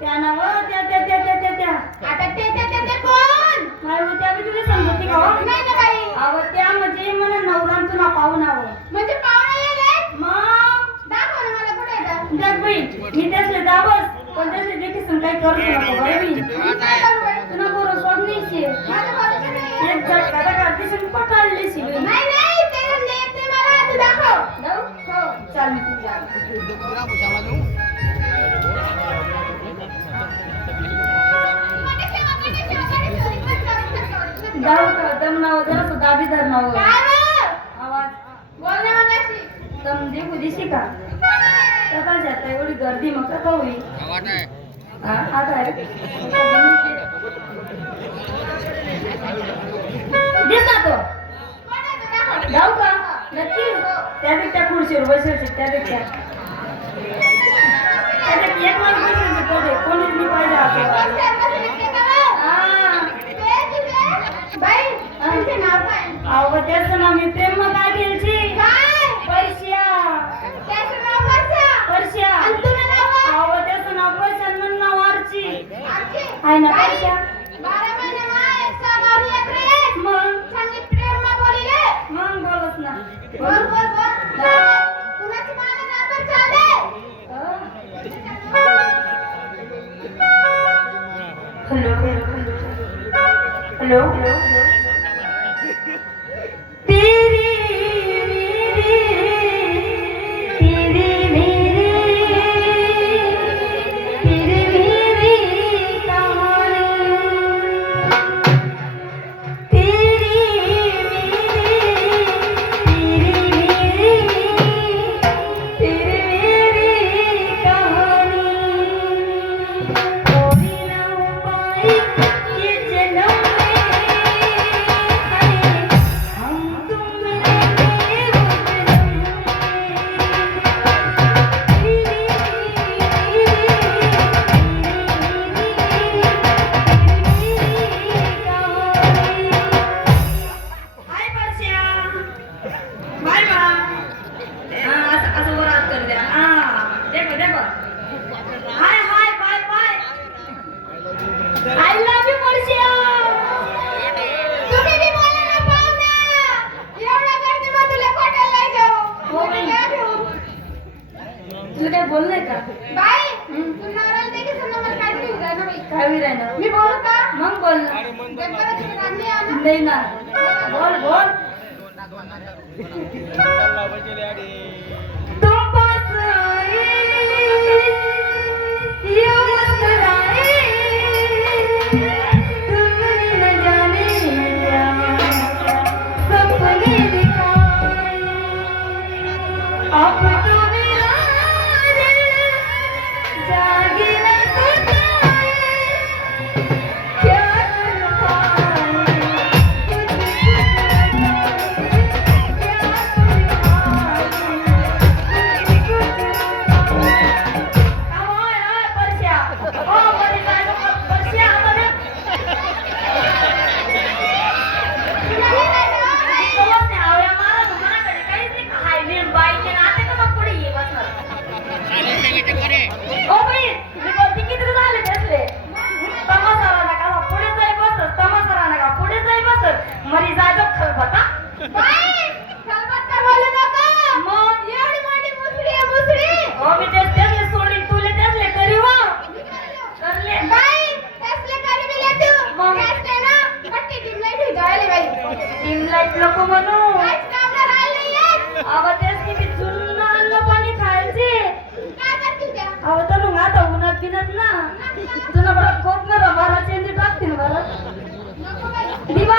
त्या नाव त्या आता ते कोण? मला त्या मी तुला समजते का हो? नाही ना बाई. अहो त्या म्हणजे मला नवरा तुला पाहून आव म्हणजे पाहुणे येले? मग दाखव ना मला कुठे येतं. देख बाई मी त्यासले दावस पण त्यासले देखील काही करू नको बरं मी काय करू बाई? तुला बरं सोड नाही माझं भरोसा नाही. एक झटका काढते सगळी पटाळली सी नाही नाही ते येत नाही मला. तू दाखव. जाऊ हो चाल मी तुझ्या जाऊ का दम नाव जरा दाबी धर नाव काय गं? आवाज बोल ना मगाशी. दम दे दिशी का कथा जाता एवढी गर्दी मग कथा होईल हा आता आहे दिसला तो कोण आहे तो दाखव. जाऊ का नक्की त्या खुर्चीवर बसायचे त्यापेक्षा त्याच्यात एक वाज बसायचे थोडे कोणीच नाही पाहिजे आपल्याला बसले ते का गं? हा ते तुझे? बाई, तुझे नाव काय? अहो त्याचं नाव मी प्रेम काय केलची काय? परश्या त्याचं नाव वर्षा. परश्या आणि तुझं नाव काय? अहो त्याचं नाव परश्या म्हणून नाव आरची आमची? आहे ना बाई, परश्या 12 महिने माय, 6 गावी एक रे. मग चांगली प्रेमમાં बोलिले. मग बोलत ना बोल, बोल, बोल. कुणाची मला नातर चाले? हॅलो हॅलो हॅलो तेरी तुला काय बोललंय का बाई, तू नवऱ्याला देखील समजा मला काय ठेवू द्या ना बाई. काय विरायना मी बोलू का? मग बोल ना देख बरं तुझी रांधी आहे ना. नाही ना बोल बोल तुम पास आए ये मुस्कुराए तुमने न जाने क्या सपने दिखाए अब तो मेरा दिल जागे न सताए क्या कर पाए मरी जायचं खलबता बाई, खलबत्ता बोलू नका. मग एवढी मोठी मुसळी आहे, मुसळी. हो मी त्यासले सोडीन तुले त्यासले करी हो करले बाई, त्यासले करी बिले तू. मग? त्यासले ना, पट्टी dim light होई जायले बाई. टीम लाईट नको म्हणू काहीच काम नाही राहिलं यात. अहो तेच की मी जुनं अन्न पाणी खायचे काय करतील त्या? अहो तर मग आता उन्हात बिनत ना तुला बरं खोप ना मारा चेंडी टाकते ना मला नको बाई. दिवा